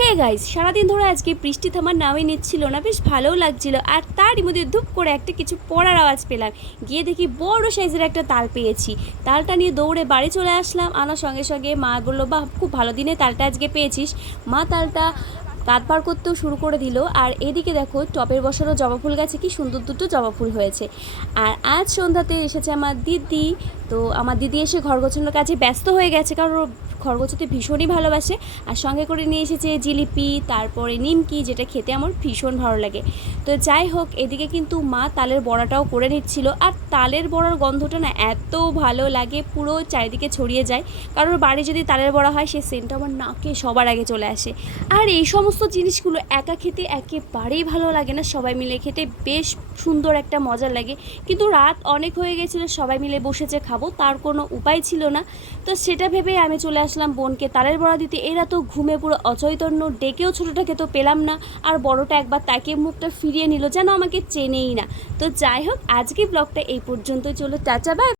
Hey guys, সারাদিন ধরে আজকে বৃষ্টি থামার নামই নিচ্ছিল না, বেশ ভালোও লাগছিল। আর তারই মধ্যে ধুপ করে একটা কিছু পড়ার আওয়াজ পেলাম। গিয়ে দেখি বড় সাইজের একটা তাল পেয়েছি। তালটা নিয়ে দৌড়ে বাড়ি চলে আসলাম। আনার সঙ্গে সঙ্গে মা বললো, বাহ খুব ভালো দিনে তালটা আজকে পেয়েছিস। মা তালটা দাঁত বার করতেও শুরু করে দিল। আর এদিকে দেখো টপের বসানো জবা ফুল গাছে কি সুন্দর দুটো জবা ফুল হয়েছে। আর আজ সন্ধ্যাতে এসেছে আমার দিদি। তো আমার দিদি এসে ঘর গোছানোর কাজে ব্যস্ত হয়ে গেছে, কারণ ও ঘর গোছাতে ভীষণই ভালোবাসে। আর সঙ্গে করে নিয়ে এসেছে জিলিপি, তারপরে নিমকি, যেটা খেতে আমার ভীষণ ভালো লাগে। তো যাই হোক, এদিকে কিন্তু মা তালের বড়াটাও করে নিচ্ছিল। আর তালের বড়ার গন্ধটা না এত ভালো লাগে, পুরো চারিদিকে ছড়িয়ে যায়। কারণ বাড়ি যদি তালের বড়া হয়, সেই সেন্টটা আমার নাকে সবার আগে চলে আসে। আর এই সমস্ত জিনিসগুলো একা খেতে একেবারেই ভালো লাগে না, সবাই মিলে খেতে বেশ সুন্দর একটা মজা লাগে। কিন্তু রাত অনেক হয়ে গেছিলো, সবাই মিলে বসেছে খাবো, তার কোনো উপায় ছিল না। তো সেটা ভেবে আমি চলে আসলাম বোনকে তালের বড়া দিতে। এরা তো ঘুমে পুরো অচৈতন্য, ডেকেও ছোটোটাকে তো পেলাম না। আর বড়টা একবার তাকিয়ে মুখটা ফিরিয়ে নিল, যেন আমাকে চেনেই না। তো যাই হোক, আজকে ব্লগটা এই পর্যন্তই। চলো, টাটা, বাই।